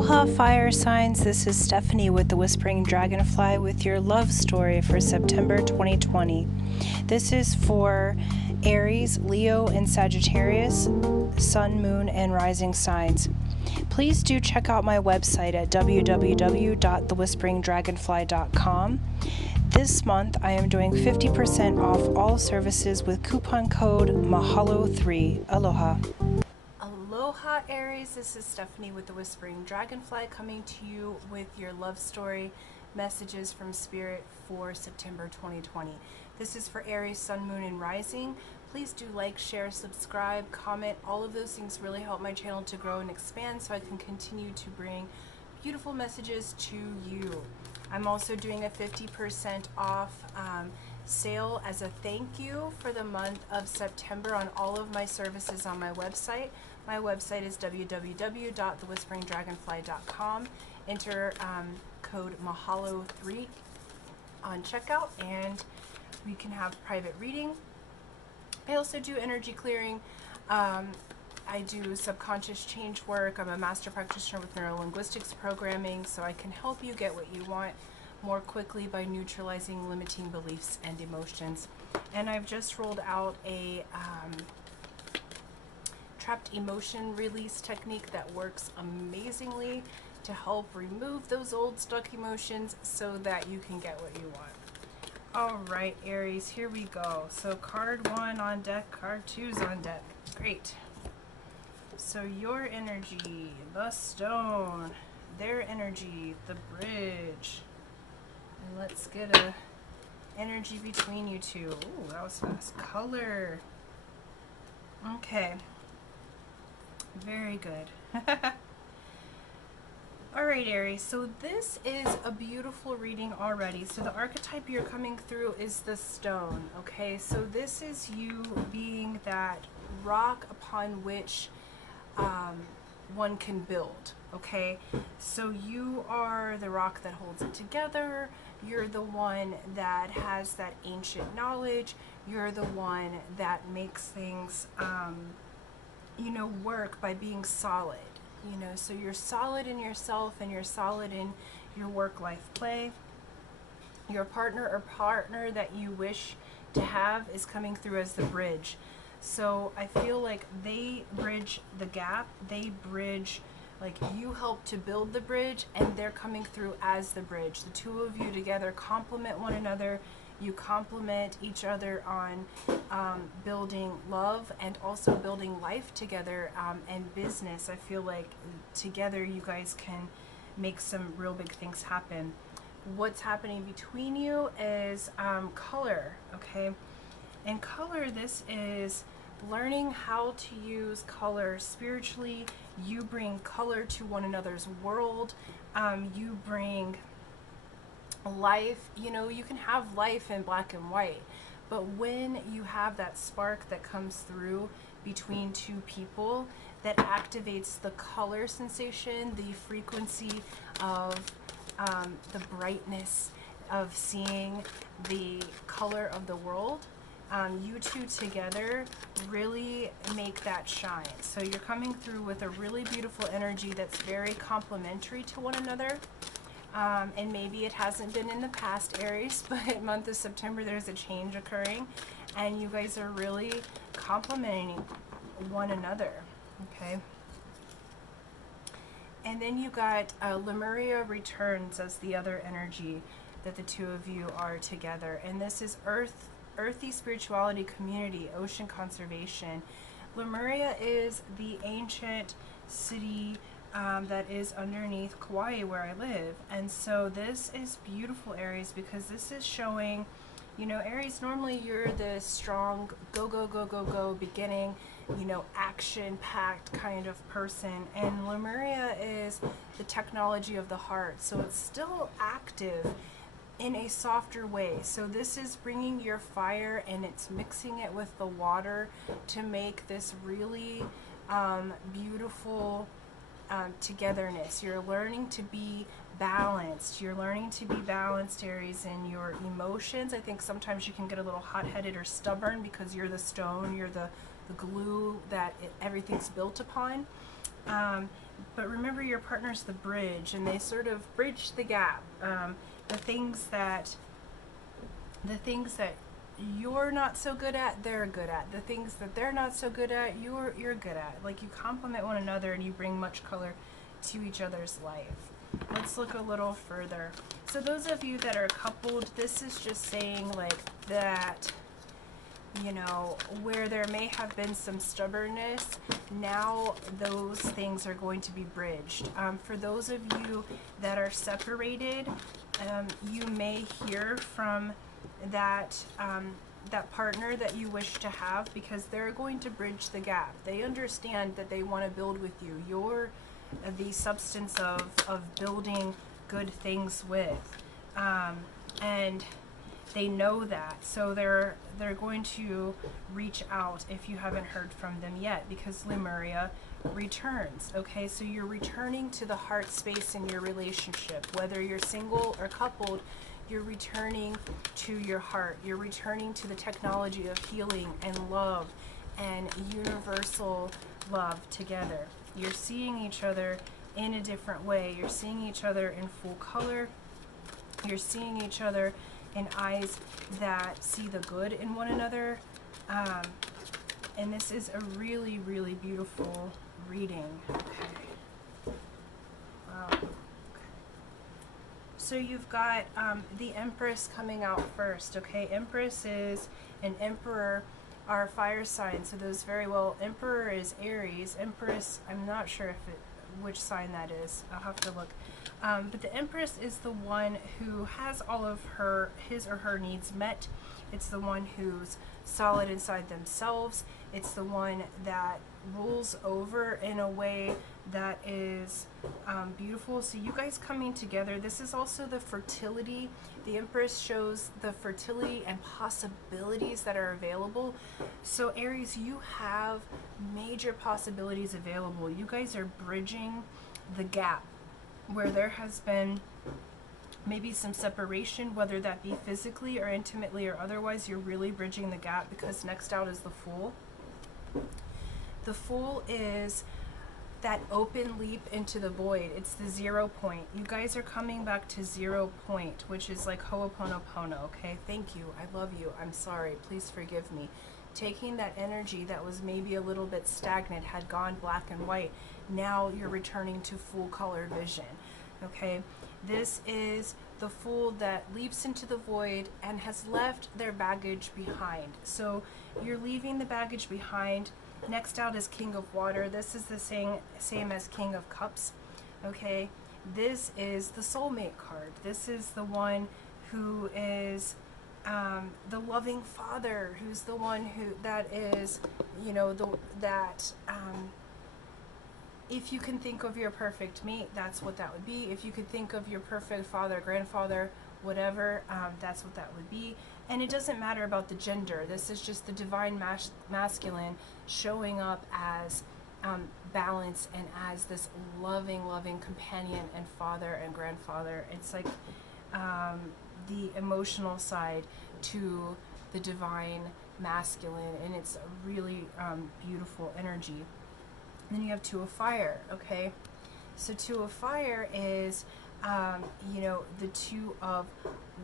Aloha fire signs, this is Stephanie with the Whispering Dragonfly with your love story for September 2020. This is for Aries, Leo, and Sagittarius, Sun, Moon, and Rising signs. Please do check out my website at www.thewhisperingdragonfly.com. This month I am doing 50% off all services with coupon code MAHALO3. Aloha. Aloha Aries, this is Stephanie with the Whispering Dragonfly coming to you with your love story messages from Spirit for September 2020. This is for Aries, Sun, Moon, and Rising. Please do like, share, subscribe, comment. All of those things really help my channel to grow and expand so I can continue to bring beautiful messages to you. I'm also doing a 50% off sale as a thank you for the month of September on all of my services on my website. My website is www.thewhisperingdragonfly.com. Enter code MAHALO3 on checkout and we can have private reading. I also do energy clearing. I do subconscious change work. I'm a master practitioner with neuro-linguistics programming, so I can help you get what you want more quickly by neutralizing limiting beliefs and emotions. And I've just rolled out a trapped emotion release technique that works amazingly to help remove those old stuck emotions so that you can get what you want. All right, Aries, here we go. So card 1 on deck, card 2's on deck. Great. So your energy, the stone, their energy, the bridge. And let's get a energy between you two. Ooh, that was fast. Color. Okay. Very good. All right, Aries, so this is a beautiful reading already. So the archetype you're coming through is the stone, okay? So this is you being that rock upon which one can build, okay? So you are the rock that holds it together. You're the one that has that ancient knowledge. You're the one that makes things, you know, work by being solid. You know, so you're solid in yourself and you're solid in your work-life play. Your partner or partner that you wish to have is coming through as the bridge. So I feel like they bridge the gap. They bridge, like you help to build the bridge and they're coming through as the bridge. The two of you together complement one another. You complement each other on building love and also building life together and business. I feel like together you guys can make some real big things happen. What's happening between you is color, okay? And color, this is learning how to use color spiritually. You bring color to one another's world. You bring life. You know, you can have life in black and white, but when you have that spark that comes through between two people that activates the color sensation, the frequency of the brightness of seeing the color of the world, you two together really make that shine. So you're coming through with a really beautiful energy that's very complementary to one another. And maybe it hasn't been in the past, Aries, but month of September there's a change occurring and you guys are really complementing one another, okay? And then you got Lemuria returns as the other energy that the two of you are together. And this is earthy spirituality, community, ocean conservation. Lemuria is the ancient city that is underneath Kauai where I live. And so this is beautiful, Aries, because this is showing, you know, Aries, normally you're the strong go, go, go, go, go beginning, you know, action-packed kind of person. And Lemuria is the technology of the heart. So it's still active in a softer way. So this is bringing your fire and it's mixing it with the water to make this really beautiful togetherness. You're learning to be balanced. You're learning to be balanced, Aries, in your emotions. I think sometimes you can get a little hot-headed or stubborn because you're the stone, you're the glue that everything's built upon. But remember, your partner's the bridge, and they sort of bridge the gap. The things that you're not so good at, they're good at. The things that they're not so good at, you're good at. Like, you complement one another and you bring much color to each other's life. Let's look a little further. So those of you that are coupled, this is just saying like that, you know, where there may have been some stubbornness, now those things are going to be bridged. For those of you that are separated, you may hear from that that partner that you wish to have, because they're going to bridge the gap. They understand that they want to build with you. You're the substance of building good things with, and they know that, so they're going to reach out if you haven't heard from them yet, because Lemuria returns. Okay, so you're returning to the heart space in your relationship, whether you're single or coupled. You're returning to your heart. You're returning to the technology of healing and love and universal love together. You're seeing each other in a different way. You're seeing each other in full color. You're seeing each other in eyes that see the good in one another. And this is a really, really beautiful reading. Okay. Wow. So you've got the Empress coming out first, okay? Empress is an Emperor, our fire sign, so those very well. Emperor is Aries. Empress, I'm not sure which sign that is. I'll have to look. But the Empress is the one who has all of his or her needs met. It's the one who's solid inside themselves. It's the one that rules over in a way that is beautiful. So you guys coming together, this is also the fertility. The Empress shows the fertility and possibilities that are available. So Aries, you have major possibilities available. You guys are bridging the gap where there has been maybe some separation, whether that be physically or intimately or otherwise. You're really bridging the gap, because next out is the Fool. The Fool is that open leap into the void. It's the 0 point. You guys are coming back to 0 point, which is like Ho'oponopono, okay? Thank you. I love you. I'm sorry. Please forgive me. Taking that energy that was maybe a little bit stagnant, had gone black and white. Now you're returning to full color vision, okay? This is the Fool that leaps into the void and has left their baggage behind. So you're leaving the baggage behind. Next out is King of Water. This is the same as King of Cups, okay? This is the soulmate card. This is the one who is the loving father, who's the one that is, you know, if you can think of your perfect mate, that's what that would be. If you could think of your perfect father, grandfather, whatever, that's what that would be. And it doesn't matter about the gender. This is just the divine masculine showing up as balance and as this loving, loving companion and father and grandfather. It's like the emotional side to the divine masculine, and it's a really beautiful energy. And then you have Two of Fire, okay? So Two of Fire is, you know, the Two of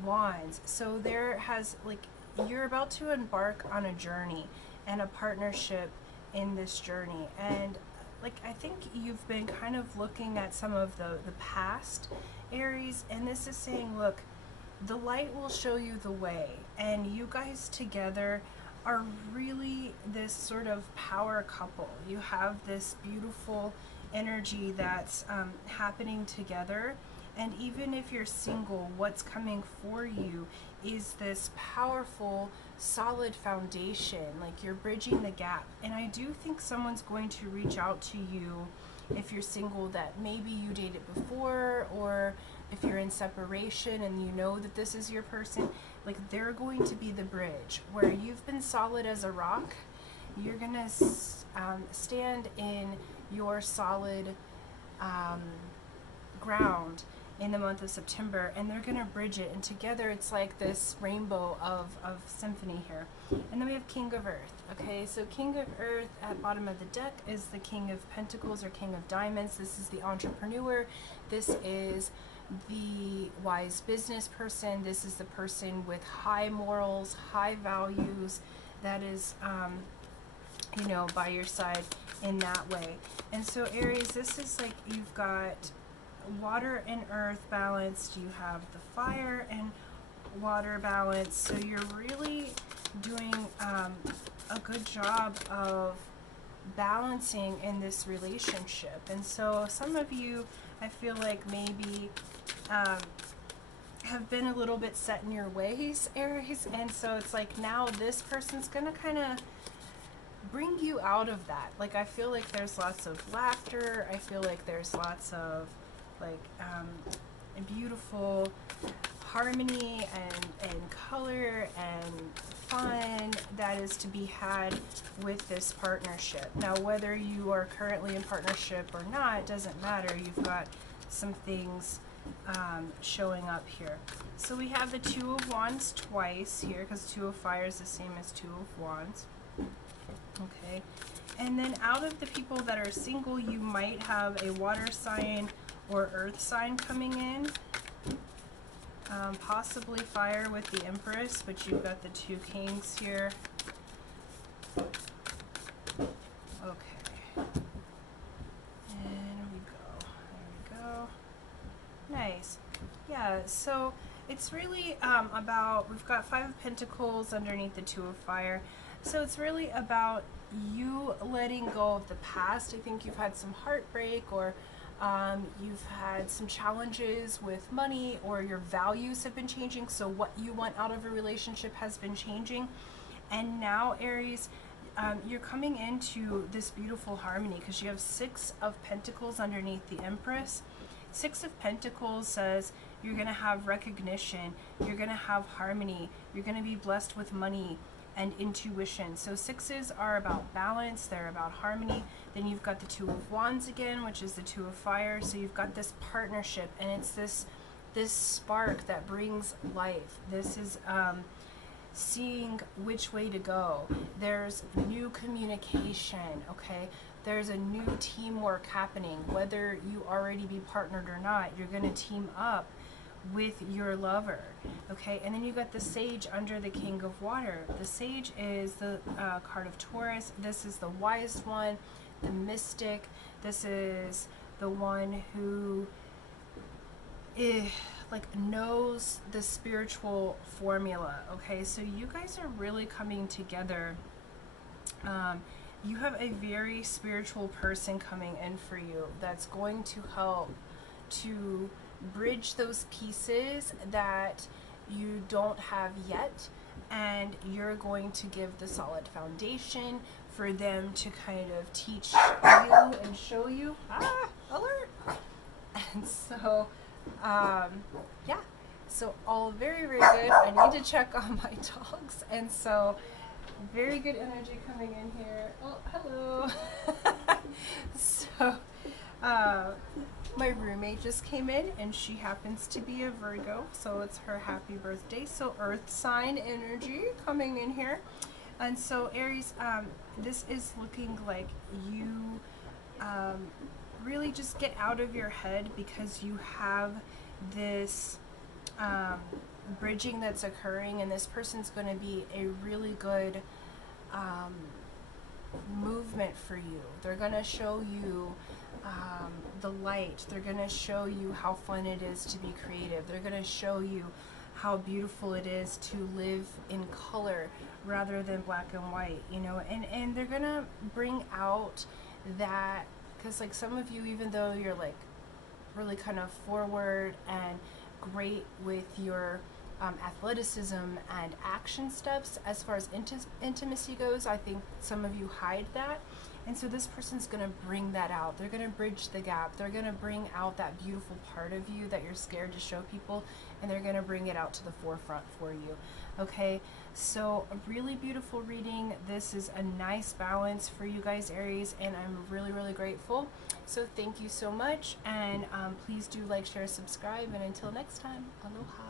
Wands. So there has, like, you're about to embark on a journey and a partnership in this journey. And, like, I think you've been kind of looking at some of the past, Aries, and this is saying, look, the light will show you the way. And you guys together are really this sort of power couple. You have this beautiful energy that's happening together. And even if you're single, what's coming for you is this powerful, solid foundation. Like, you're bridging the gap. And I do think someone's going to reach out to you if you're single that maybe you dated before, or if you're in separation and you know that this is your person. Like, they're going to be the bridge where you've been solid as a rock. You're gonna stand in your solid ground, in the month of September, and they're going to bridge it, and together it's like this rainbow of symphony here. And then we have King of Earth. Okay, so King of Earth at bottom of the deck is the King of Pentacles or King of Diamonds. This is the entrepreneur. This is the wise business person. This is the person with high morals, high values, that is you know, by your side in that way. And so Aries, this is like you've got water and earth balanced, you have the fire and water balance, so you're really doing a good job of balancing in this relationship. And so some of you, I feel like maybe have been a little bit set in your ways, Aries, and so it's like now this person's gonna kind of bring you out of that. Like I feel like there's lots of laughter, I feel like there's lots of like beautiful harmony and color and fun that is to be had with this partnership. Now whether you are currently in partnership or not doesn't matter. You've got some things showing up here. So we have the Two of Wands twice here, because Two of Fire is the same as Two of Wands. Okay, and then out of the people that are single, you might have a water sign or earth sign coming in, possibly fire with the Empress, but you've got the two kings here. Okay, and we go, there we go, nice. Yeah, so it's really about, we've got Five of Pentacles underneath the Two of Fire. So it's really about you letting go of the past. I think you've had some heartbreak, or you've had some challenges with money, or your values have been changing. So what you want out of a relationship has been changing. And now, Aries, you're coming into this beautiful harmony because you have Six of Pentacles underneath the Empress. Six of Pentacles says you're going to have recognition, you're going to have harmony, you're going to be blessed with money and intuition. So sixes are about balance, they're about harmony. Then you've got the Two of Wands again, which is the Two of Fire. So you've got this partnership, and it's this spark that brings life. This is seeing which way to go. There's new communication, okay? There's a new teamwork happening. Whether you already be partnered or not, you're gonna team up with your lover, okay? And then you got the Sage under the King of Water. The Sage is the card of Taurus. This is the wise one, the mystic. This is the one who knows the spiritual formula, okay? So you guys are really coming together. You have a very spiritual person coming in for you that's going to help to bridge those pieces that you don't have yet, and you're going to give the solid foundation for them to kind of teach you and show you. Alert! And so yeah, so all very, very good. I need to check on my dogs, and so very good energy coming in here. Oh, hello. So my roommate just came in, and she happens to be a Virgo, so it's her happy birthday. So earth sign energy coming in here. And so Aries, this is looking like you really just get out of your head, because you have this bridging that's occurring, and this person's going to be a really good movement for you. They're going to show you the light. They're going to show you how fun it is to be creative. They're going to show you how beautiful it is to live in color rather than black and white, you know, and they're going to bring out that, because like some of you, even though you're like really kind of forward and great with your athleticism and action steps, as far as intimacy goes, I think some of you hide that. And so this person's going to bring that out. They're going to bridge the gap. They're going to bring out that beautiful part of you that you're scared to show people, and they're going to bring it out to the forefront for you. Okay, so a really beautiful reading. This is a nice balance for you guys, Aries, and I'm really, really grateful. So thank you so much, and please do like, share, subscribe, and until next time, aloha.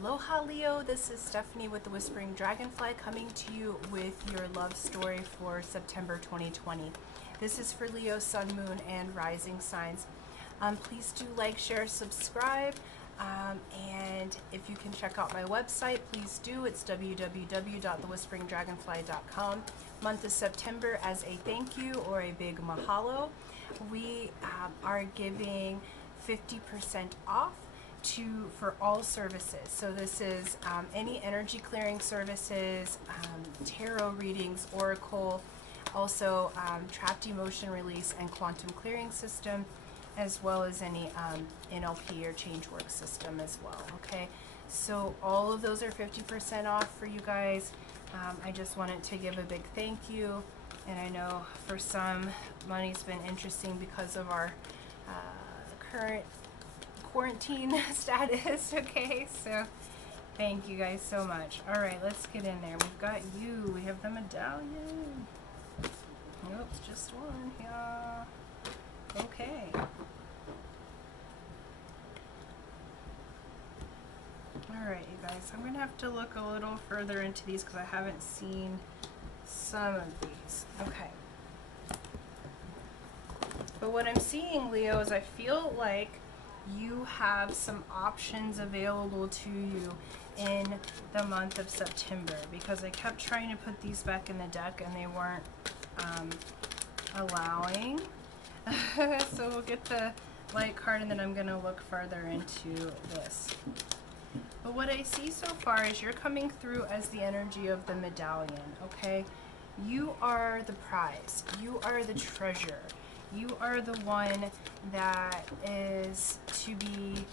Aloha, Leo. This is Stephanie with the Whispering Dragonfly coming to you with your love story for September 2020. This is for Leo, Sun, Moon, and Rising signs. Please do like, share, subscribe, and if you can check out my website, please do. It's www.thewhisperingdragonfly.com. Month of September, as a thank you or a big mahalo, we are giving 50% off for all services. So this is any energy clearing services, tarot readings, oracle, also trapped emotion release and quantum clearing system, as well as any NLP or change work system as well. Okay, so all of those are 50% off for you guys. I just wanted to give a big thank you, and I know for some money's been interesting because of our current quarantine status. Okay, so thank you guys so much. All right, let's get in there. We've got you. We have the medallion. Oops, just one here. Okay. All right, you guys. I'm gonna have to look a little further into these because I haven't seen some of these. Okay. But what I'm seeing, Leo, is I feel like you have some options available to you in the month of September, because I kept trying to put these back in the deck and they weren't allowing. So we'll get the light card and then I'm going to look further into this. But what I see so far is you're coming through as the energy of the medallion, okay? You are the prize. You are the treasure. You are the one that is to be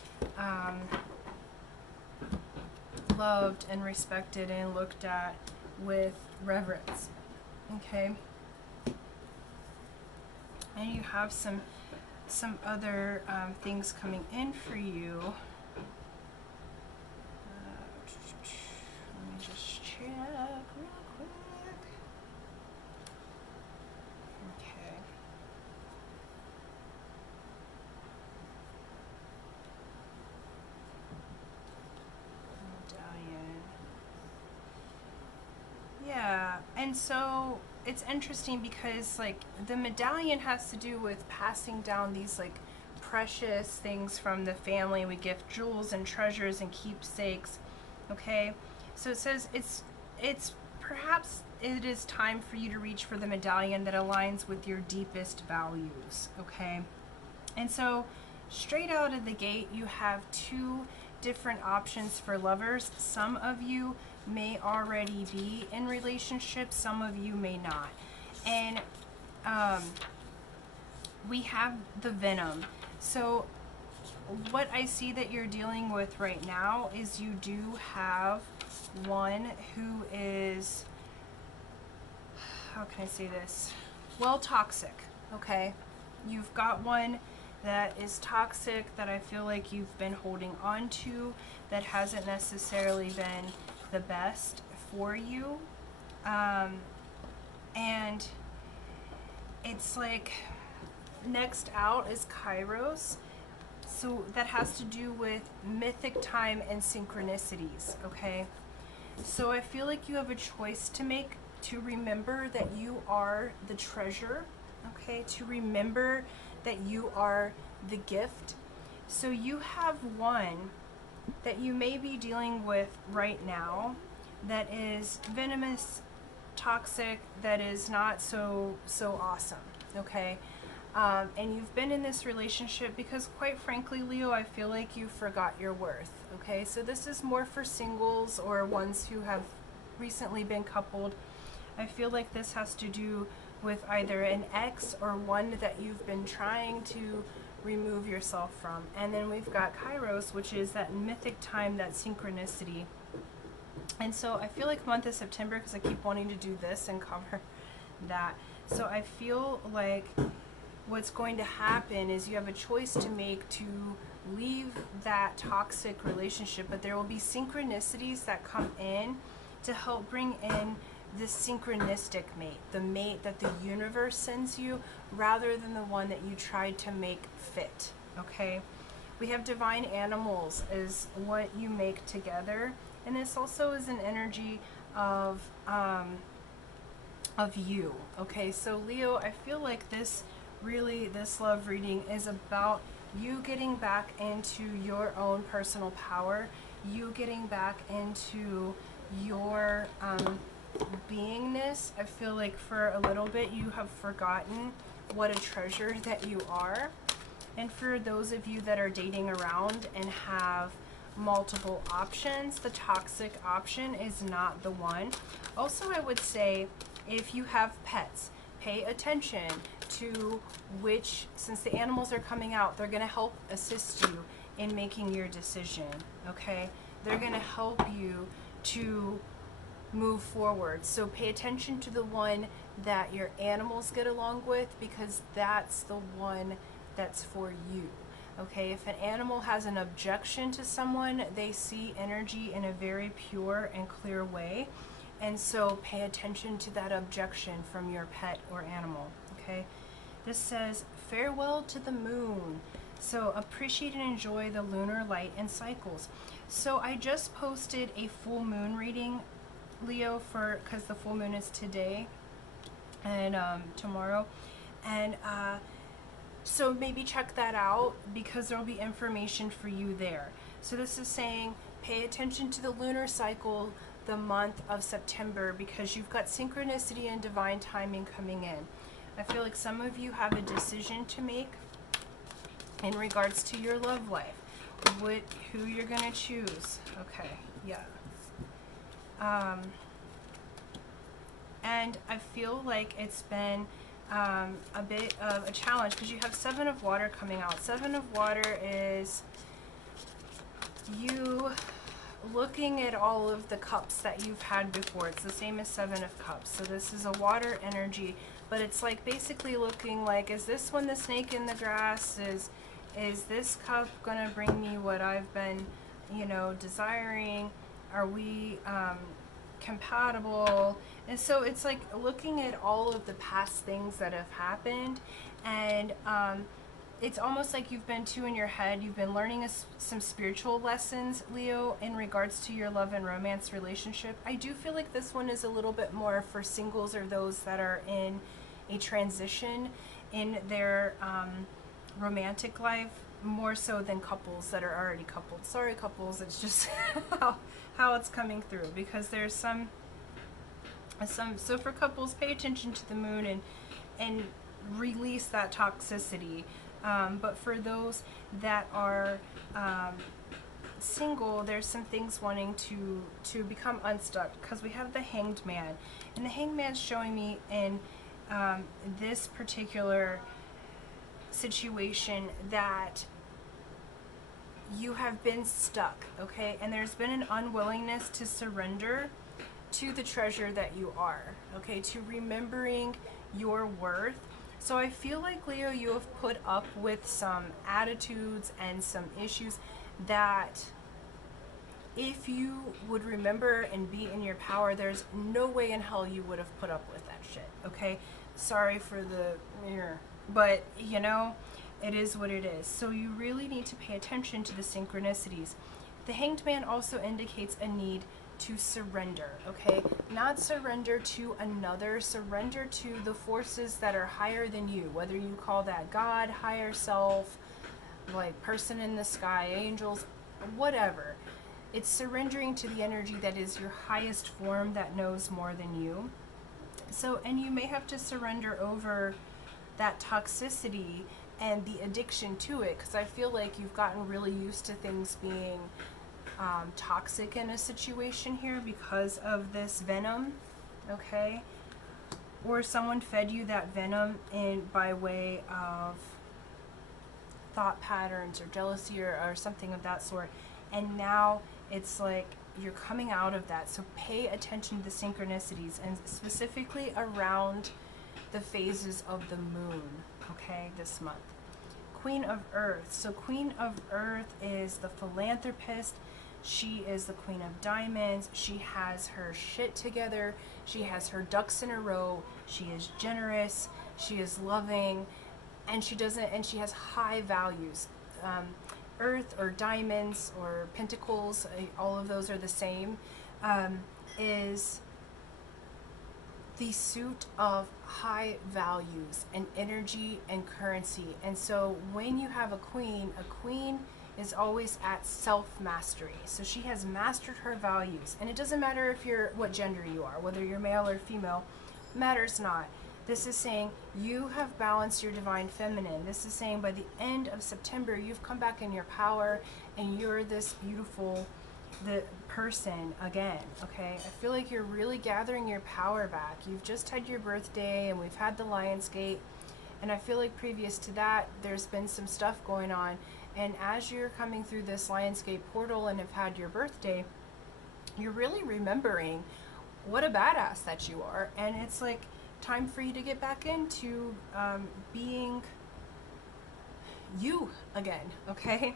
loved and respected and looked at with reverence, okay? And you have some other things coming in for you. Let me just check real quick. Okay. Yeah, and so it's interesting because like the medallion has to do with passing down these like precious things from the family. We gift jewels and treasures and keepsakes. Okay, so it says it's perhaps it is time for you to reach for the medallion that aligns with your deepest values. Okay, and so straight out of the gate you have two different options for lovers. Some of you may already be in relationships, some of you may not. And we have the venom. So what I see that you're dealing with right now is you do have one who is, how can I say this? Well, toxic, okay? You've got one that is toxic that I feel like you've been holding on to that hasn't necessarily been the best for you. And it's like next out is Kairos. So that has to do with mythic time and synchronicities, okay? So I feel like you have a choice to make, to remember that you are the treasure, okay? To remember that you are the gift. So you have one that you may be dealing with right now that is venomous, toxic, that is not so awesome, okay? And you've been in this relationship because, quite frankly, Leo, I feel like you forgot your worth, okay? So this is more for singles or ones who have recently been coupled. I feel like this has to do with either an ex or one that you've been trying to remove yourself from. And then we've got Kairos, which is that mythic time, that synchronicity. And so I feel like month of September, because I keep wanting to do this and cover that. So I feel like what's going to happen is you have a choice to make to leave that toxic relationship, but there will be synchronicities that come in to help bring in this synchronistic mate, the mate that the universe sends you, rather than the one that you tried to make fit, okay? We have divine animals is what you make together, and this also is an energy of you, okay? So Leo, I feel like this love reading is about you getting back into your own personal power, you getting back into your beingness. I feel like for a little bit you have forgotten what a treasure that you are. And for those of you that are dating around and have multiple options, the toxic option is not the one. Also, I would say if you have pets, pay attention to which, since the animals are coming out, they're going to help assist you in making your decision, okay? They're going to help you to move forward. So pay attention to the one that your animals get along with, because that's the one that's for you, okay? If an animal has an objection to someone, they see energy in a very pure and clear way. And so pay attention to that objection from your pet or animal, okay? This says, farewell to the moon. So appreciate and enjoy the lunar light and cycles. So I just posted a full moon reading, Leo, because the full moon is today and tomorrow. And so maybe check that out, because there will be information for you there. So this is saying, pay attention to the lunar cycle, the month of September, because you've got synchronicity and divine timing coming in. I feel like some of you have a decision to make in regards to your love life, who you're going to choose. Okay, yeah. And I feel like it's been a bit of a challenge, because you have Seven of Water coming out. Seven of Water is you looking at all of the cups that you've had before. It's the same as Seven of Cups. So this is a water energy, but it's like basically looking like, is this one the snake in the grass? Is this cup gonna bring me what I've been, desiring? Are we compatible? And so it's like looking at all of the past things that have happened, and it's almost like you've been in your head, you've been learning some spiritual lessons, Leo, in regards to your love and romance relationship. I do feel like this one is a little bit more for singles or those that are in a transition in their romantic life, more so than couples that are already coupled. Sorry, couples, it's just how it's coming through, because there's some, so for couples, pay attention to the moon and release that toxicity. But for those that are single, there's some things wanting to become unstuck, because we have the Hanged Man, and the Hanged Man's showing me in this particular situation that you have been stuck, okay? And there's been an unwillingness to surrender to the treasure that you are, okay? To remembering your worth. So I feel like, Leo, you have put up with some attitudes and some issues that if you would remember and be in your power, there's no way in hell you would have put up with that shit, okay? Sorry for the mirror, but it is what it is. So you really need to pay attention to the synchronicities. The Hanged Man also indicates a need to surrender, okay? Not surrender to another, surrender to the forces that are higher than you, whether you call that God, higher self, like person in the sky, angels, whatever. It's surrendering to the energy that is your highest form that knows more than you. So, and you may have to surrender over that toxicity and the addiction to it, because I feel like you've gotten really used to things being toxic in a situation here because of this venom, okay? Or someone fed you that venom by way of thought patterns or jealousy or something of that sort, and now it's like you're coming out of that. So pay attention to the synchronicities, and specifically around the phases of the moon, okay, this month. Queen of Earth. So Queen of Earth is the philanthropist. She is the Queen of Diamonds. She has her shit together. She has her ducks in a row. She is generous. She is loving, and she has high values. Earth or diamonds or pentacles, all of those are the same, is the suit of high values and energy and currency. And so when you have a queen is always at self-mastery. So she has mastered her values. And it doesn't matter if you're what gender you are, whether you're male or female, matters not. This is saying you have balanced your divine feminine. This is saying by the end of September, you've come back in your power and you're this beautiful person again, okay? I feel like you're really gathering your power back. You've just had your birthday and we've had the Lionsgate. And I feel like previous to that, there's been some stuff going on. And as you're coming through this Lionsgate portal and have had your birthday, you're really remembering what a badass that you are. And it's like, time for you to get back into being you again, okay?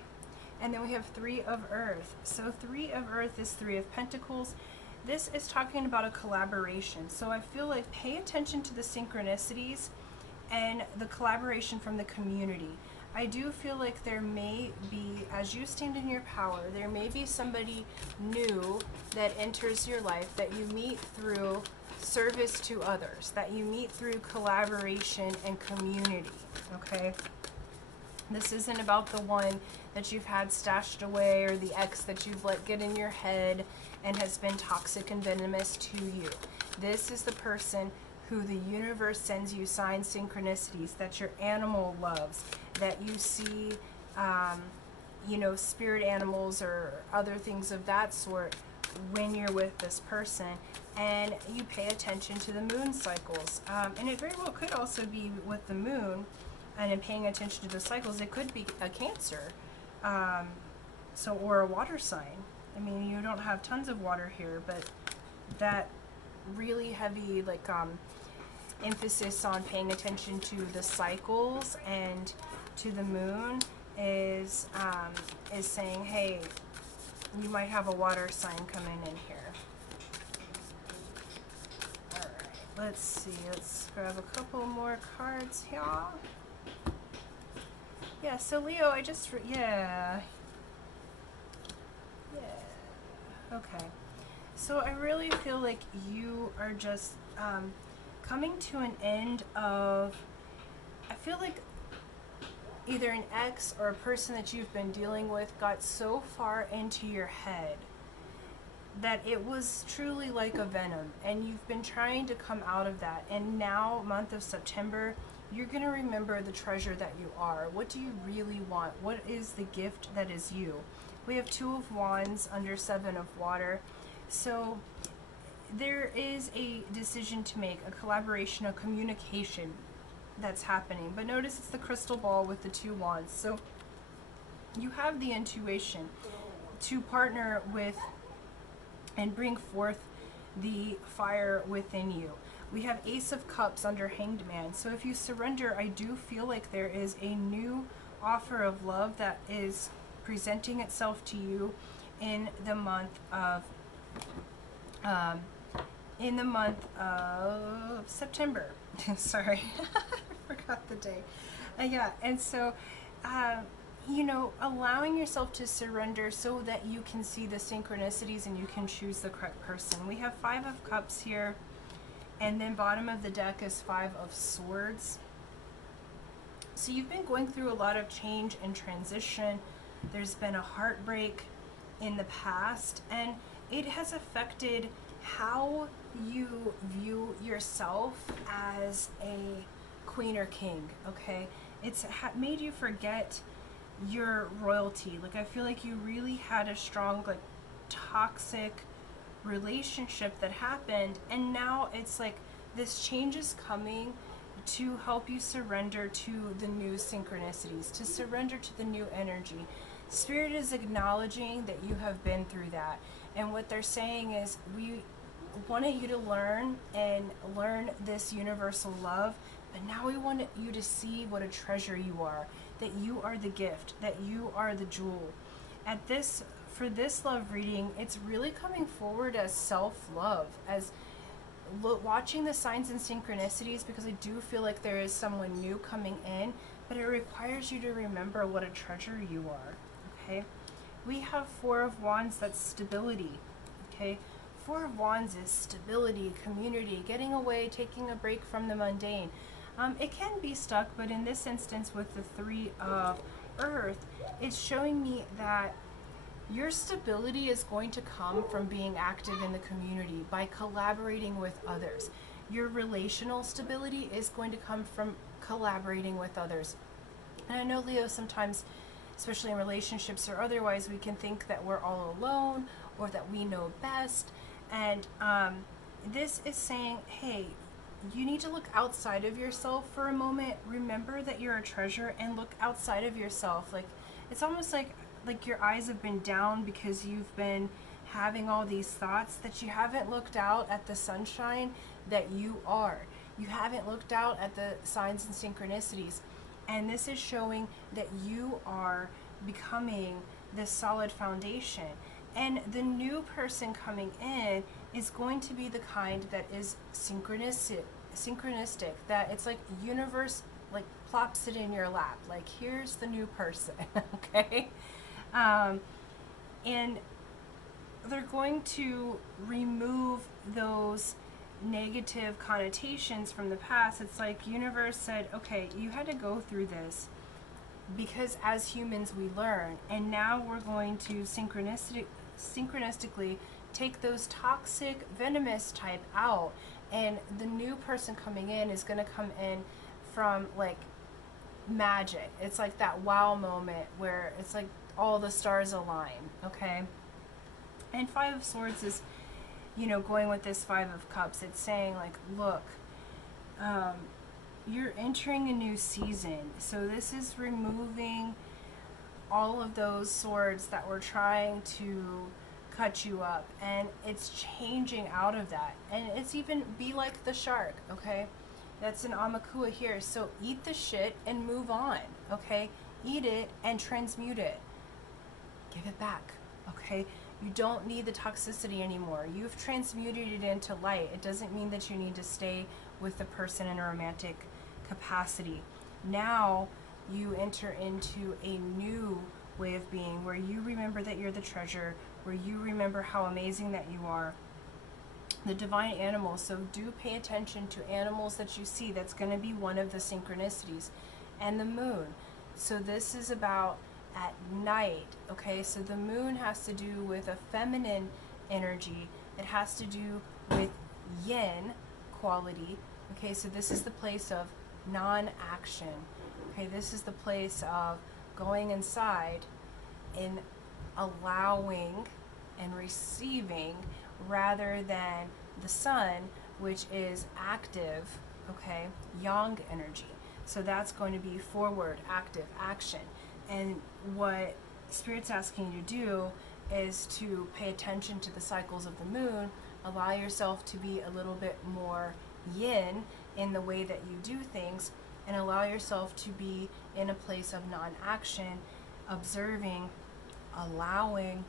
And then we have Three of Earth. So Three of Earth is Three of Pentacles. This is talking about a collaboration. So I feel like pay attention to the synchronicities and the collaboration from the community. I do feel like there may be, as you stand in your power, there may be somebody new that enters your life that you meet through service to others, that you meet through collaboration and community, okay? This isn't about the one that you've had stashed away or the ex that you've let get in your head and has been toxic and venomous to you. This is the person who the universe sends you signs, synchronicities, that your animal loves, that you see, you know, spirit animals or other things of that sort when you're with this person, and you pay attention to the moon cycles. And it very well could also be with the moon, and in paying attention to the cycles, it could be a Cancer, or a water sign. I mean, you don't have tons of water here, but that really heavy, like, emphasis on paying attention to the cycles and to the moon is saying, hey, you might have a water sign coming in here. Alright, let's see. Let's grab a couple more cards here. Yeah, so Leo, I just, yeah. Okay. So I really feel like you are just coming to an end of, I feel like either an ex or a person that you've been dealing with got so far into your head that it was truly like a venom, and you've been trying to come out of that. And now, month of September, you're going to remember the treasure that you are. What do you really want? What is the gift that is you? We have Two of Wands under Seven of Water. So there is a decision to make, a collaboration, a communication that's happening. But notice it's the crystal ball with the two wands. So you have the intuition to partner with and bring forth the fire within you. We have Ace of Cups under Hanged Man. So if you surrender, I do feel like there is a new offer of love that is presenting itself to you in the month of September. Sorry, I forgot the day. Yeah, and so, you know, allowing yourself to surrender so that you can see the synchronicities and you can choose the correct person. We have Five of Cups here, and then bottom of the deck is Five of Swords. So you've been going through a lot of change and transition. There's been a heartbreak in the past, and it has affected how you view yourself as a queen or king, okay? It's made you forget your royalty. Like, I feel like you really had a strong, like, toxic relationship that happened, and now it's like this change is coming to help you surrender to the new synchronicities, to surrender to the new energy. Spirit is acknowledging that you have been through that, and what they're saying is, we wanted you to learn this universal love, but now we want you to see what a treasure you are, that you are the gift, that you are the jewel. For this love reading, it's really coming forward as self-love, as watching the signs and synchronicities, because I do feel like there is someone new coming in, but it requires you to remember what a treasure you are, okay? We have Four of Wands, that's stability, okay? Four of Wands is stability, community, getting away, taking a break from the mundane. It can be stuck, but in this instance with the Three of Earth, it's showing me that your stability is going to come from being active in the community, by collaborating with others. Your relational stability is going to come from collaborating with others. And I know, Leo, sometimes, especially in relationships or otherwise, we can think that we're all alone or that we know best. And this is saying, hey, you need to look outside of yourself for a moment. Remember that you're a treasure and look outside of yourself. Like, it's almost like your eyes have been down because you've been having all these thoughts, that you haven't looked out at the sunshine that you are. You haven't looked out at the signs and synchronicities. And this is showing that you are becoming this solid foundation. And the new person coming in is going to be the kind that is synchronistic, that it's like universe like plops it in your lap. Like, here's the new person, okay? And they're going to remove those negative connotations from the past. It's like universe said, okay, you had to go through this because as humans we learn, and now we're going to synchronistically take those toxic, venomous type out, and the new person coming in is going to come in from like magic. It's like that wow moment where it's like all the stars align, okay? And Five of Swords is, you know, going with this Five of Cups. It's saying like, look, you're entering a new season. So this is removing all of those swords that were trying to cut you up, and it's changing out of that. And it's even be like the shark, okay? That's an Amakua here. So eat the shit and move on, okay? Eat it and transmute it. Give it back, okay? You don't need the toxicity anymore. You've transmuted it into light. It doesn't mean that you need to stay with the person in a romantic capacity. Now you enter into a new way of being where you remember that you're the treasure, where you remember how amazing that you are. The divine animals, so do pay attention to animals that you see. That's going to be one of the synchronicities. And the moon. So this is about at night, okay? So the moon has to do with a feminine energy. It has to do with yin quality, okay? So this is the place of non-action, okay? This is the place of going inside and allowing and receiving, rather than the sun, which is active, okay? Yang energy. So that's going to be forward, active, action. And what Spirit's asking you to do is to pay attention to the cycles of the moon, allow yourself to be a little bit more yin in the way that you do things, and allow yourself to be in a place of non-action, observing, allowing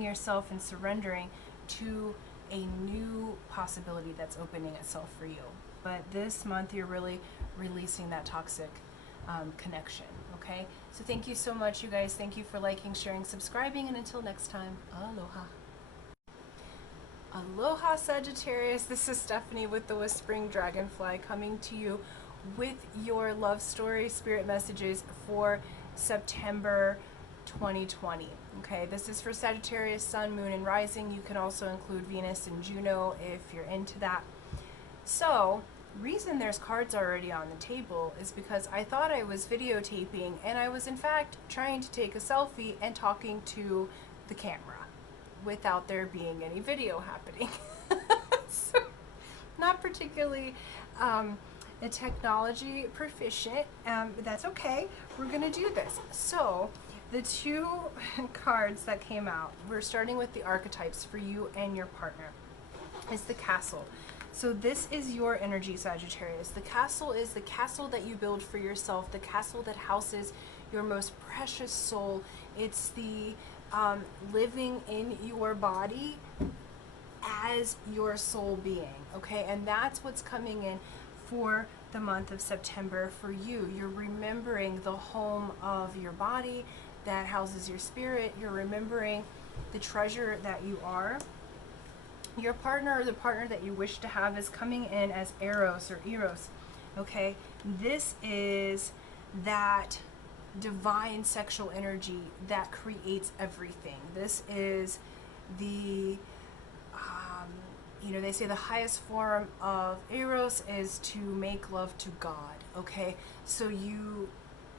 yourself and surrendering to a new possibility that's opening itself for you. But this month you're really releasing that toxic connection, okay? So thank you so much, you guys. Thank you for liking, sharing, subscribing, and until next time, aloha. Aloha, Sagittarius. This is Stephanie with the Whispering Dragonfly, coming to you with your love story spirit messages for September 2020. Okay, this is for Sagittarius, Sun, Moon, and Rising. You can also include Venus and Juno if you're into that. So, reason there's cards already on the table is because I thought I was videotaping, and I was in fact trying to take a selfie and talking to the camera without there being any video happening. So, not particularly a technology proficient, but that's okay. We're gonna do this. So the two cards that came out, we're starting with the archetypes for you and your partner. is the castle. So this is your energy, Sagittarius. The castle is the castle that you build for yourself, the castle that houses your most precious soul. It's the living in your body as your soul being, okay? And that's what's coming in for the month of September for you. You're remembering the home of your body that houses your spirit. You're remembering the treasure that you are. Your partner or the partner that you wish to have is coming in as Eros or Eros, okay? This is that divine sexual energy that creates everything. This is the, they say the highest form of Eros is to make love to God, okay? So you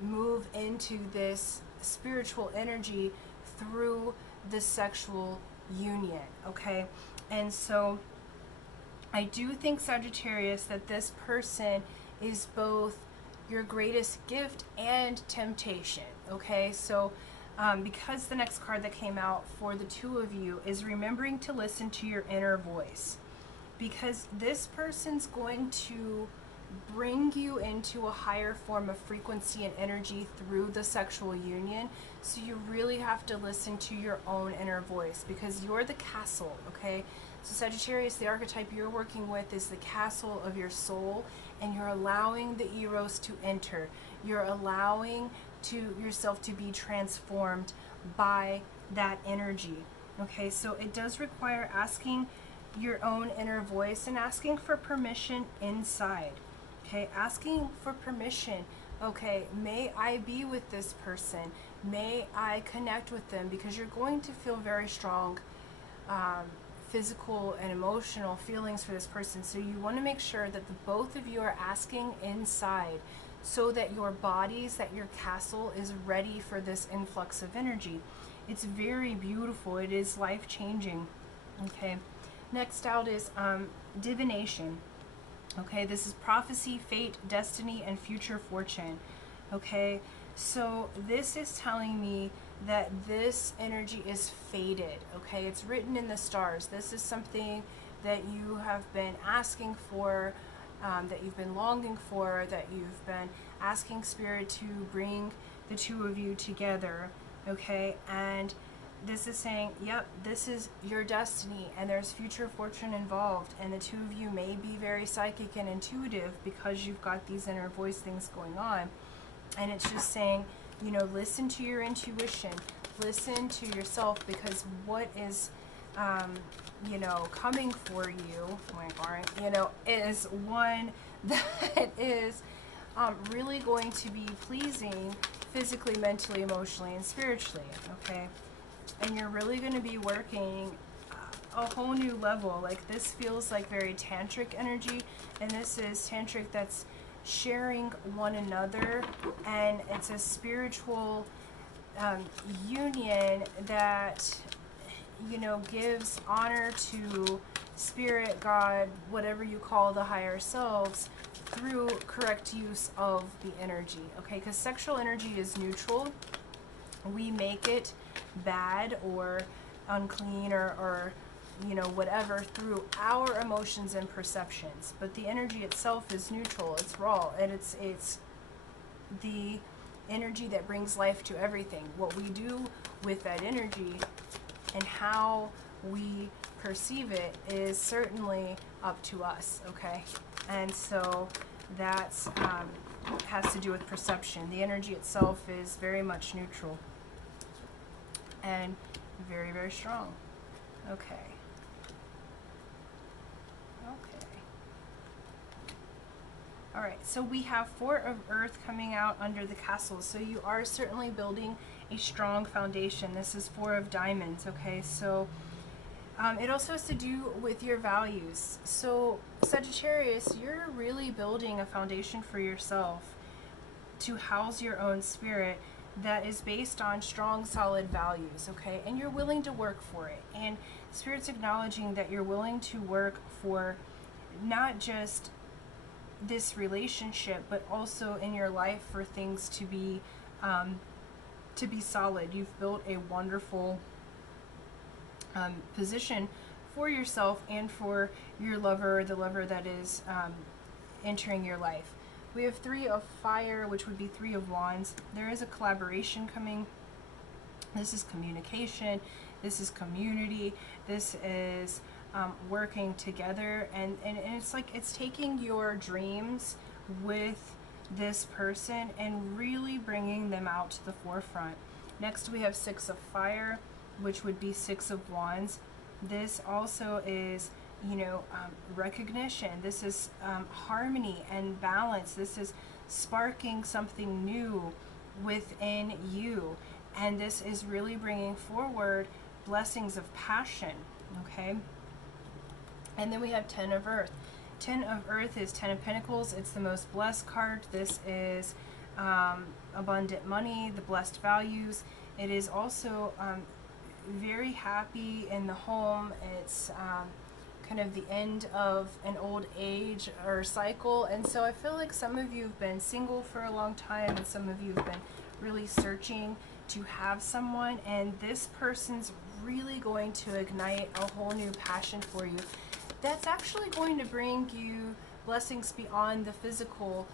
move into this spiritual energy through the sexual union, okay? And so I do think, Sagittarius, that this person is both your greatest gift and temptation, okay? So because the next card that came out for the two of you is remembering to listen to your inner voice, because this person's going to bring you into a higher form of frequency and energy through the sexual union. So you really have to listen to your own inner voice, because you're the castle, okay? So Sagittarius, the archetype you're working with is the castle of your soul, and you're allowing the Eros to enter. You're allowing yourself to be transformed by that energy, okay? So it does require asking your own inner voice and asking for permission inside, okay? Asking for permission, okay, may I be with this person? May I connect with them? Because you're going to feel very strong physical and emotional feelings for this person. So you want to make sure that the both of you are asking inside, so that your bodies, that your castle is ready for this influx of energy. It's very beautiful. It is life-changing, okay? Next out is divination. Okay, this is prophecy, fate, destiny, and future fortune. Okay, so this is telling me that this energy is fated. Okay, it's written in the stars. This is something that you have been asking for, that you've been longing for, that you've been asking Spirit to bring the two of you together. Okay, and this is saying, yep, this is your destiny, and there's future fortune involved, and the two of you may be very psychic and intuitive because you've got these inner voice things going on. And it's just saying, listen to your intuition, listen to yourself, because what is coming for you, is one that is really going to be pleasing physically, mentally, emotionally, and spiritually, okay? And you're really going to be working a whole new level. Like, this feels like very tantric energy, and this is tantric that's sharing one another, and it's a spiritual union that gives honor to Spirit, God, whatever you call the higher selves, through correct use of the energy, okay? Because sexual energy is neutral. We make it bad or unclean or whatever through our emotions and perceptions, but the energy itself is neutral. It's raw, and it's the energy that brings life to everything. What we do with that energy and how we perceive it is certainly up to us, okay? And so that's has to do with perception. The energy itself is very much neutral and very, very strong. Okay. All right, so we have Four of Earth coming out under the castle. So you are certainly building a strong foundation. This is Four of Diamonds, okay? So it also has to do with your values. So Sagittarius, you're really building a foundation for yourself to house your own spirit that is based on strong, solid values, okay? And you're willing to work for it. And Spirit's acknowledging that you're willing to work for not just this relationship, but also in your life for things to be solid. You've built a wonderful position for yourself and for your lover, or the lover that is entering your life. We have 3 of fire, which would be 3 of wands. There is a collaboration coming. This is communication. This is community. This is working together. And it's like it's taking your dreams with this person and really bringing them out to the forefront. Next, we have 6 of fire, which would be 6 of wands. This also is, you know, recognition. This is harmony and balance. This is sparking something new within you. And this is really bringing forward blessings of passion, okay? And then we have 10 of earth. 10 of earth is 10 of pentacles. It's the most blessed card. This is abundant money, the blessed values. It is also very happy in the home. It's kind of the end of an old age or cycle. And so I feel like some of you have been single for a long time, and some of you have been really searching to have someone, and this person's really going to ignite a whole new passion for you. That's actually going to bring you blessings beyond the physical,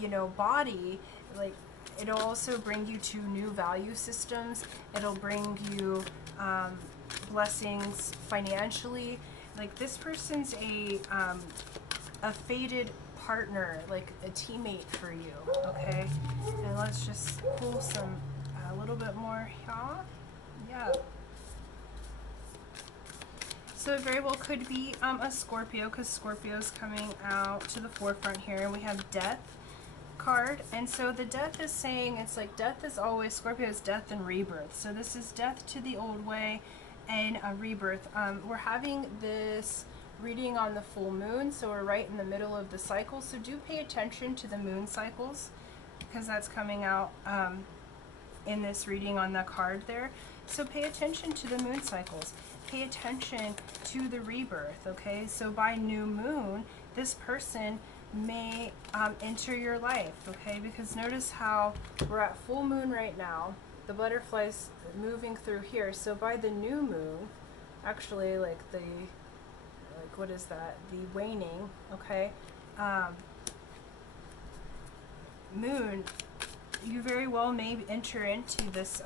you know, body. Like, it'll also bring you to new value systems. It'll bring you blessings financially. Like, this person's a fated partner, like a teammate for you, okay? And let's just pull some, a little bit more here. Yeah. So it very well could be a Scorpio, because Scorpio's coming out to the forefront here. And we have death card. And so the death is saying, it's like death is always, Scorpio is death and rebirth. So this is death to the old way and a rebirth. We're having this reading on the full moon, so we're right in the middle of the cycle. So do pay attention to the moon cycles, because that's coming out in this reading on the card there. So pay attention to the moon cycles. Pay attention to the rebirth, okay? So by new moon, this person may enter your life, okay? Because notice how we're at full moon right now. The butterfly's moving through here. So by the new moon, actually, like the, like, what is that? The waning, okay? Moon, you very well may enter into this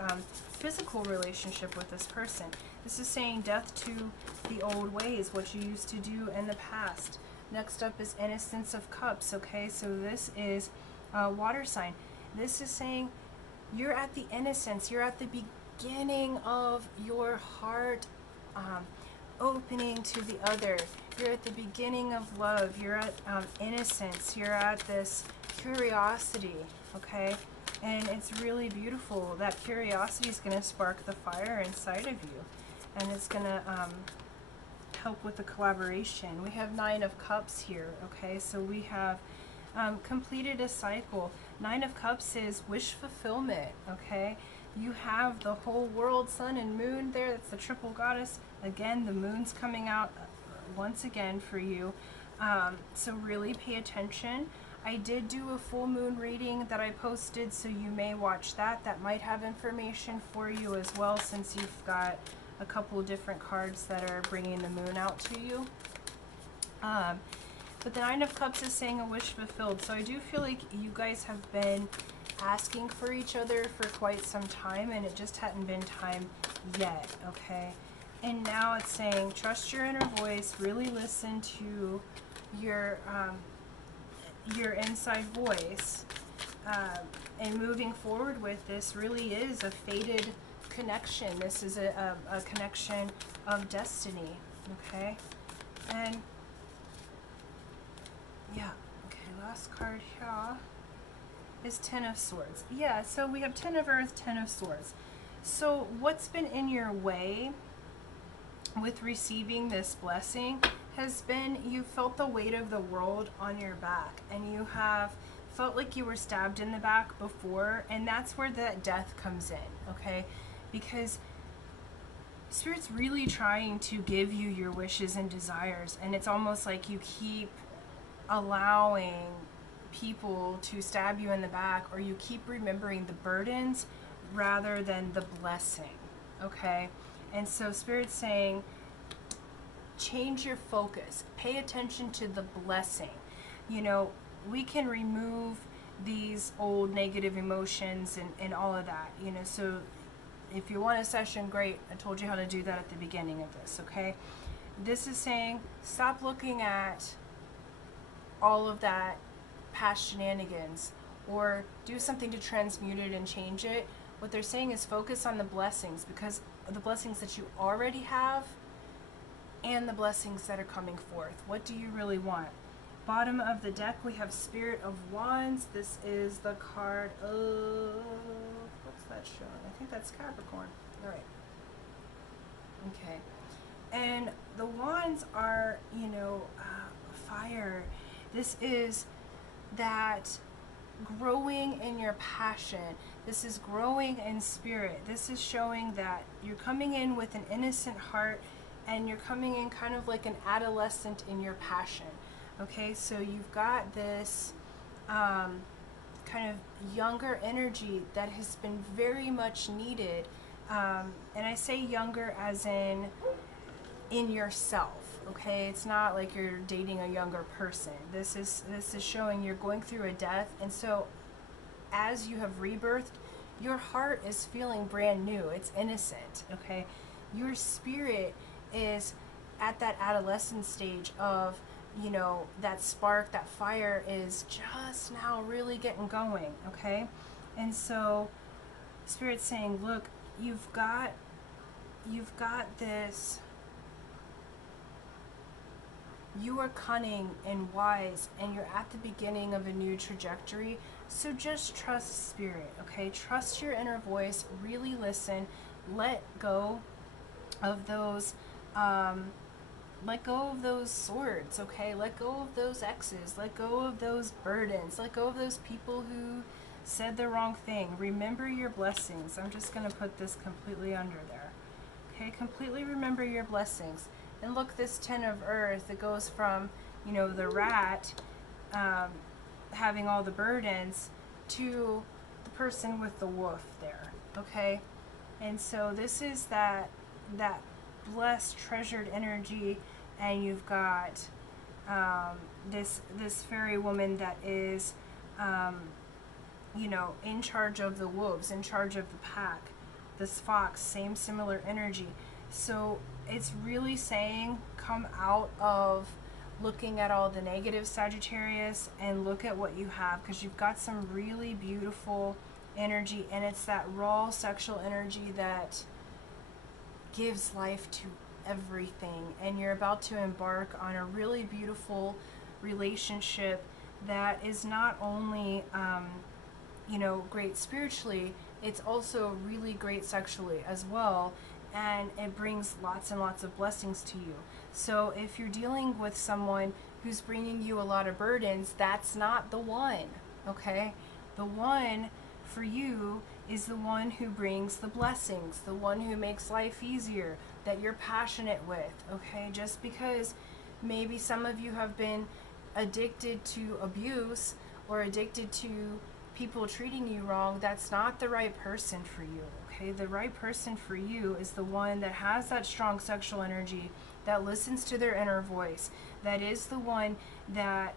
physical relationship with this person. This is saying death to the old ways, what you used to do in the past. Next up is Innocence of Cups, okay? So this is a water sign. This is saying you're at the innocence, you're at the beginning of your heart opening to the other. You're at the beginning of love, you're at innocence, you're at this curiosity, okay? And it's really beautiful. That curiosity is going to spark the fire inside of you, and it's going to help with the collaboration. We have 9 of Cups here, okay? So we have completed a cycle. 9 of Cups is wish fulfillment, okay? You have the whole world, sun and moon there. That's the triple goddess. Again, the moon's coming out once again for you. So really pay attention. I did do a full moon reading that I posted, so you may watch that. That might have information for you as well, since you've got a couple of different cards that are bringing the moon out to you. But the 9 of Cups is saying a wish fulfilled. So I do feel like you guys have been asking for each other for quite some time, and it just hadn't been time yet, okay? And now it's saying trust your inner voice, really listen to your inside voice, and moving forward with this really is a fated connection. This is a connection of destiny, okay? And yeah, okay, last card here is 10 of Swords. Yeah, so we have 10 of Earth, 10 of Swords. So what's been in your way with receiving this blessing has been, you felt the weight of the world on your back, and you have felt like you were stabbed in the back before, and that's where that death comes in, okay? Because Spirit's really trying to give you your wishes and desires, and it's almost like you keep allowing people to stab you in the back, or you keep remembering the burdens rather than the blessing, okay? And so Spirit's saying, change your focus. Pay attention to the blessing. You know, we can remove these old negative emotions and all of that, you know. So if you want a session, great. I told you how to do that at the beginning of this, okay? This is saying stop looking at all of that past shenanigans, or do something to transmute it and change it. What they're saying is focus on the blessings, because the blessings that you already have and the blessings that are coming forth. What do you really want? Bottom of the deck, we have Spirit of Wands. This is the card of, what's that showing? I think that's Capricorn. All right. Okay. And the wands are, you know, fire. This is that growing in your passion. This is growing in spirit. This is showing that you're coming in with an innocent heart, and you're coming in kind of like an adolescent in your passion. Okay, so you've got this kind of younger energy that has been very much needed. And I say younger as in yourself. Okay, it's not like you're dating a younger person. This is showing you're going through a death, and so as you have rebirthed, your heart is feeling brand new. It's innocent. Okay, your spirit is at that adolescent stage of, you know, that spark, that fire is just now really getting going. Okay, and so Spirit's saying, look, you've got this. You are cunning and wise, and you're at the beginning of a new trajectory. So just trust Spirit, okay? Trust your inner voice. Really listen. Let go of those. Let go of those swords, okay? Let go of those exes. Let go of those burdens. Let go of those people who said the wrong thing. Remember your blessings. I'm just going to put this completely under there. Okay, completely remember your blessings. And look, this 10 of Earth, it goes from, you know, the rat having all the burdens to the person with the wolf there, okay? And so this is that blessed, treasured energy, and you've got this fairy woman that is, you know, in charge of the wolves, in charge of the pack. This fox, same similar energy. So it's really saying come out of looking at all the negative, Sagittarius, and look at what you have, because you've got some really beautiful energy, and it's that raw sexual energy that gives life to everything. And you're about to embark on a really beautiful relationship that is not only you know, great spiritually, it's also really great sexually as well, and it brings lots and lots of blessings to you. So if you're dealing with someone who's bringing you a lot of burdens, that's not the one, okay? The one for you is the one who brings the blessings, the one who makes life easier, that you're passionate with, okay? Just because maybe some of you have been addicted to abuse or addicted to people treating you wrong, that's not the right person for you, okay? The right person for you is the one that has that strong sexual energy, that listens to their inner voice, that is the one that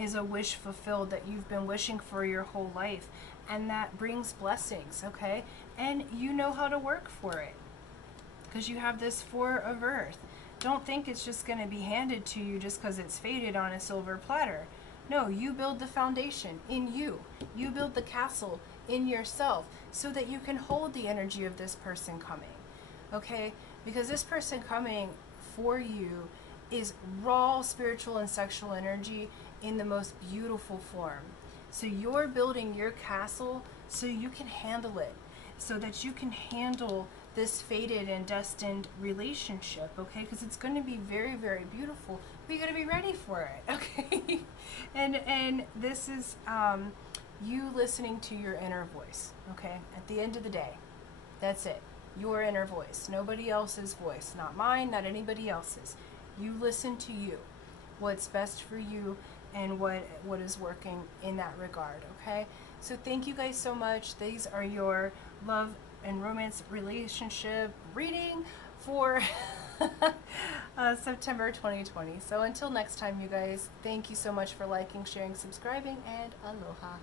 is a wish fulfilled that you've been wishing for your whole life, and that brings blessings, okay? And you know how to work for it, because you have this 4 of Earth. Don't think it's just going to be handed to you just because it's faded on a silver platter. No, you build the foundation in you. You build the castle in yourself so that you can hold the energy of this person coming, okay? Because this person coming for you is raw spiritual and sexual energy in the most beautiful form. So you're building your castle so you can handle it, so that you can handle this fated and destined relationship, okay? Because it's going to be very, very beautiful. But you got to be ready for it, okay? and this is you listening to your inner voice, okay? At the end of the day, that's it. Your inner voice, nobody else's voice, not mine, not anybody else's. You listen to you, what's best for you, and what is working in that regard, okay? So thank you guys so much. These are your love and romance relationship reading for September 2020. So until next time, you guys, thank you so much for liking, sharing, subscribing, and aloha.